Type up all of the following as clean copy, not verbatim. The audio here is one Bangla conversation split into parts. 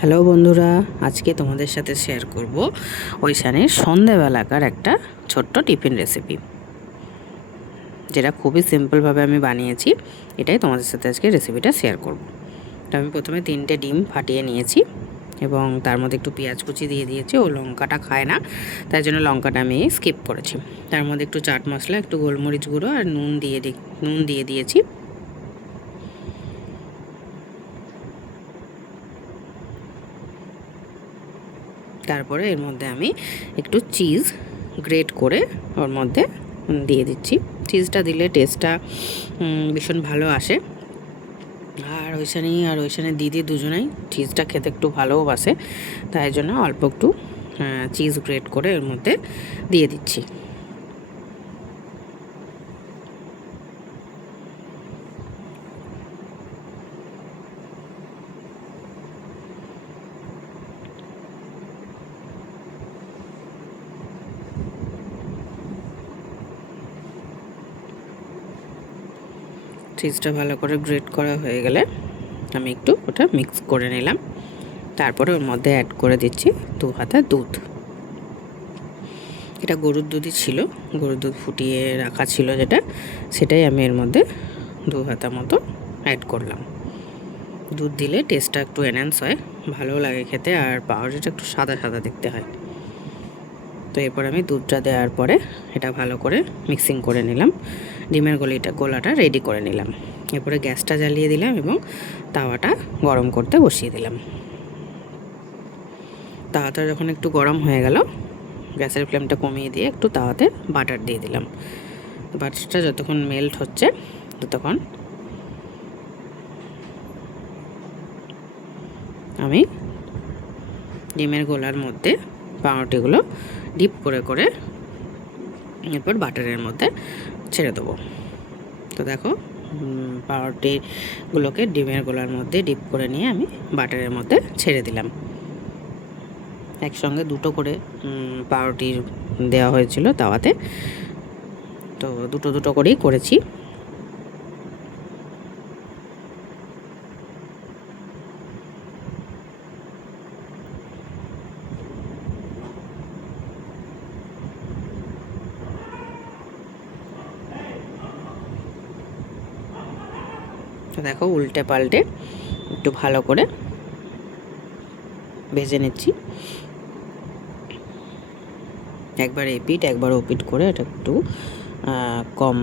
হ্যালো বন্ধুরা, আজকে তোমাদের সাথে শেয়ার করব ওইখানের সন্ধেবেলাকার একটা ছোট্ট টিফিন রেসিপি, যেটা খুবই সিম্পলভাবে আমি বানিয়েছি। এটাই তোমাদের সাথে আজকে রেসিপিটা শেয়ার করব। তো আমি প্রথমে 3টে ডিম ফাটিয়ে নিয়েছি এবং তার মধ্যে একটু পেঁয়াজ কুচি দিয়ে দিয়েছি। ও লঙ্কাটা খায় না, তাই জন্য লঙ্কাটা আমি স্কিপ করেছি। তার মধ্যে একটু চাট মশলা, একটু গোলমরিচ গুঁড়ো আর নুন দিয়ে দিয়েছি। তারপরে এর মধ্যে আমি একটু চিজ গ্রেট করে ওর মধ্যে দিয়ে দিচ্ছি। চিজটা দিলে টেস্টটা ভীষণ ভালো আসে। আর ওইখানে দিদি দুজনেই চিজটা খেতে একটু ভালোবাসে, তাই জন্য অল্প একটু চিজ গ্রেট করে এর মধ্যে দিয়ে দিচ্ছি। চিজটা ভালো করে গ্রেট করা হয়ে গেলে আমি একটু ওটা মিক্স করে নিলাম। তারপরে ওর মধ্যে অ্যাড করে দিচ্ছি 2 হাতা দুধ। এটা গরুর দুধই ছিল, গরুর দুধ ফুটিয়ে রাখা ছিল যেটা, সেটাই আমি এর মধ্যে 2 হাতা মতো অ্যাড করলাম। দুধ দিলে টেস্টটা একটু এনহ্যান্স হয়, ভালো লাগে খেতে, আর পাউরুটিটা একটু সাদা সাদা দেখতে হয়। তো এরপর আমি দুধটা দেওয়ার পরে এটা ভালো করে মিক্সিং করে নিলাম। ডিমের গোলাটা রেডি করে নিলাম। এরপরে গ্যাসটা জ্বালিয়ে দিলাম এবং তাওয়াটা গরম করতে বসিয়ে দিলাম। তাওয়াটা যখন একটু গরম হয়ে গেল, গ্যাসের ফ্লেমটা কমিয়ে দিয়ে একটু তাওয়াতে বাটার দিয়ে দিলাম। বাটারটা যতক্ষণ মেল্ট হচ্ছে ততক্ষণ আমি ডিমের গোলার মধ্যে পাউরুটিগুলো ডিপ করে করে এরপর বাটারের মধ্যে ছেড়ে দেবো। তো দেখো, পাউরুটিগুলোকে ডিমের গোলার মধ্যে ডিপ করে নিয়ে আমি বাটারের মধ্যে ছেড়ে দিলাম। একসঙ্গে দুটো করে পাউরুটি দেওয়া হয়েছিল তাওয়াতে, তো দুটো দুটো করেই করেছি। তো দেখো, উল্টে পাল্টে একটু ভালো করে ভেজে নিচ্ছি। একবার এপিট একবার ওপিট করে এটা একটু কম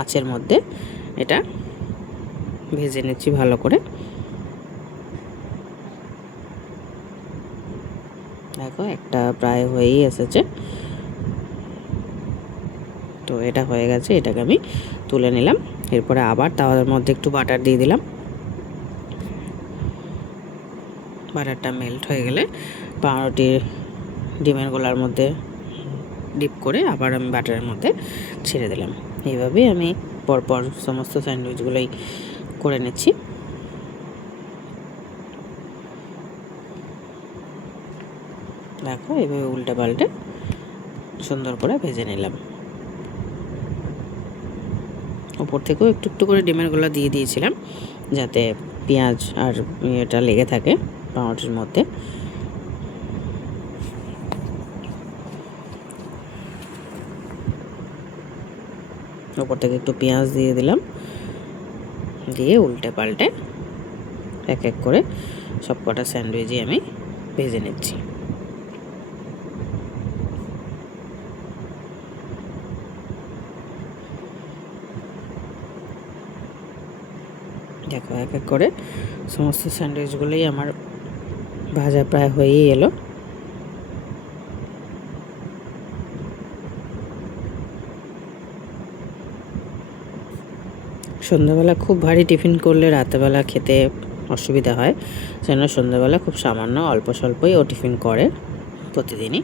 আঁচের মধ্যে এটা ভেজে নিচ্ছি ভালো করে। দেখো, একটা প্রায় হয়েই এসেছে। তো এটা হয়ে গেছে, এটাকে আমি তুলে নিলাম। এরপরে আবার তাওয়ার মধ্যে একটু বাটার দিয়ে দিলাম। বাটারটা মেল্ট হয়ে গেলে পাউরুটি ডিমের গোলার মধ্যে ডিপ করে আবার আমি বাটারের মধ্যে ছেড়ে দিলাম। এইভাবেই আমি পরপর সমস্ত স্যান্ডউইচগুলোই করে নিচ্ছি। দেখো, এইভাবে উল্টে পাল্টে সুন্দর করে ভেজে নিলাম। ওপর থেকেও একটু একটু করে ডিমের গোলা দিয়ে দিয়েছিলাম, যাতে পেঁয়াজ আর এটা লেগে থাকে পাউরুটির মধ্যে। ওপর থেকে একটু পেঁয়াজ দিয়ে দিলাম, দিয়ে উল্টে পাল্টে এক এক করে সব কটা স্যান্ডউইচই আমি ভেজে নিচ্ছি। দেখো, এক এক করে সমস্ত স্যান্ডউইচগুলোই আমার ভাজা প্রায় হয়েই এলো। সন্ধ্যাবেলা খুব ভারী টিফিন করলে রাতেবেলা খেতে অসুবিধা হয়, সেজন্য সন্ধ্যাবেলা খুব সামান্য অল্প স্বল্পই ও টিফিন করে প্রতিদিনই।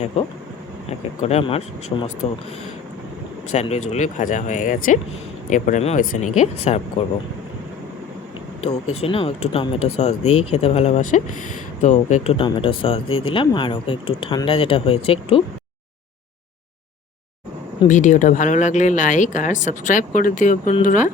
দেখো, এক এক করে আমার সমস্ত স্যান্ডউইচগুলোই ভাজা হয়ে গেছে। এরপর আমি ওইখানে সার্ভ করব। তো ও কিছু না, ও একটু টমেটো সস দিয়েই খেতে ভালোবাসে, তো ওকে একটু টমেটো সস দিয়ে দিলাম। আর ওকে একটু ঠান্ডা যেটা হয়েছে একটু। ভিডিওটা ভালো লাগলে লাইক আর সাবস্ক্রাইব করে দিও বন্ধুরা।